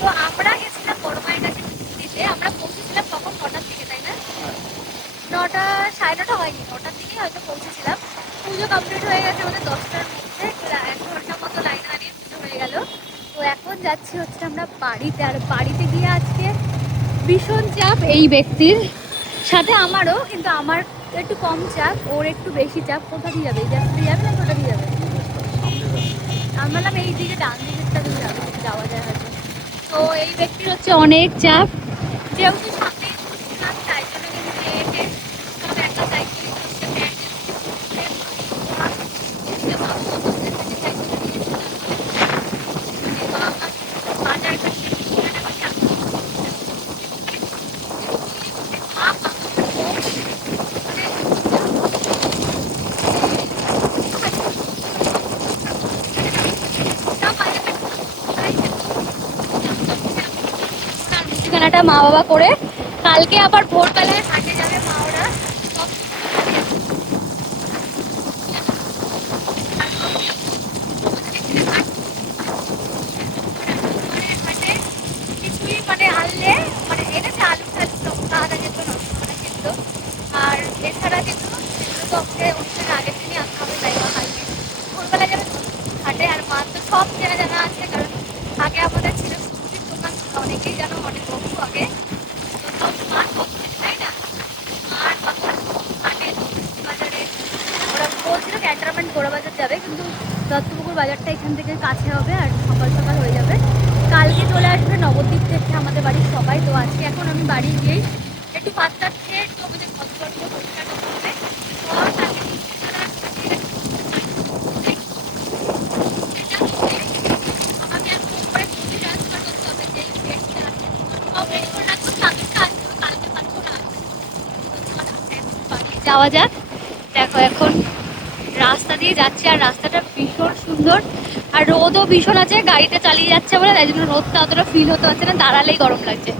তো আমরা গেছিলাম বড় মায়ের কাছে দিতে। আমরা পৌঁছেছিলাম কখন, 9টার দিকে, তাই না? 9টা, সাড়ে 9টা হয়নি, 9টার দিকেই হয়তো পৌঁছেছিলাম। পুজো কমপ্লিট হয়ে গেছে আমাদের 10টার মধ্যে, 1 ঘন্টা মতো লাইনে দাঁড়িয়ে পুজো হয়ে গেল। তো এখন যাচ্ছি হচ্ছে আমরা বাড়িতে। আর বাড়িতে গিয়ে আজকে ভীষণ চাপ এই ব্যক্তির সাথে, আমারও, কিন্তু আমার একটু কম চাপ, ওর একটু বেশি চাপ। কোথা দিয়ে যাবে? এই রাস্তা দিয়ে যাবে না ওটা দিয়ে যাবে? আমি বললাম এই দিকে ডান দিকেরটা দিয়ে যাবে, যাওয়া যায় হয়তো। তো এই ব্যক্তির হচ্ছে অনেক চাপ, যেহেতু সামনেই পড়ছিলাম তাই জন্য কিন্তু হেঁটে সব একা সাইকেলিং করছে, বাজার করছে, মুদিখানাটা মা বাবা করে কালকে আবার ভোরবেলায় হাটে যাবে মা ওরা। সব হাটে কিছুই মানে আনলে, মানে এনেছে আলু টালু লঙ্কা আদা যেগুলো নষ্ট করে সেগুলো, আর এছাড়া যেগুলো সেগুলো তো আমাকে অনুষ্ঠানের আগের দিনই আনতে হবে, তাই বা কালকে ভোরবেলা যাবে হাটে। আর মা তো সব চেনা জানা আছে, কারণ আগে আমাদের ছিল সুজির দোকান, অনেকেই জানো, অনেক বহু আগে। তো সব মা সব চেনে, তাই না? আর হাটে বাজারে ওরা বলছিল ক্যান্টনমেন্ট গোড়া বাজার যাবে, কিন্তু দত্তপুকুর বাজারটা এখান থেকে কাছে হবে আর সকাল সকাল হয়ে যাবে। কালকে চলে আসবে নবদ্বীপ থেকে আমাদের বাড়ির সবাই। তো আজকে এখন আমি বাড়ি গিয়েই একটু ভাত টাত খেয়ে একটু আমাদের ঘরগুলো পরিষ্কার করতে হবে। আর কালকে আমাকে এখন উপরে ফোনে ট্রান্সফার করতে হবে, যে ডেটটা সব রেডি করে রাখবো, কালকে আসবে, কালকে ভাত করে আসবে। বাড়ি যাওয়া যাক। দেখো এখন রাস্তা দিয়ে যাচ্ছে, আর রাস্তাটা ভীষণ সুন্দর, আর রোদও ভীষণ আছে, গাড়িটা চালিয়ে যাচ্ছে বলে তাই জন্য রোদটা অতটা ফিল হতে পারছে না, দাঁড়ালেই গরম লাগছে।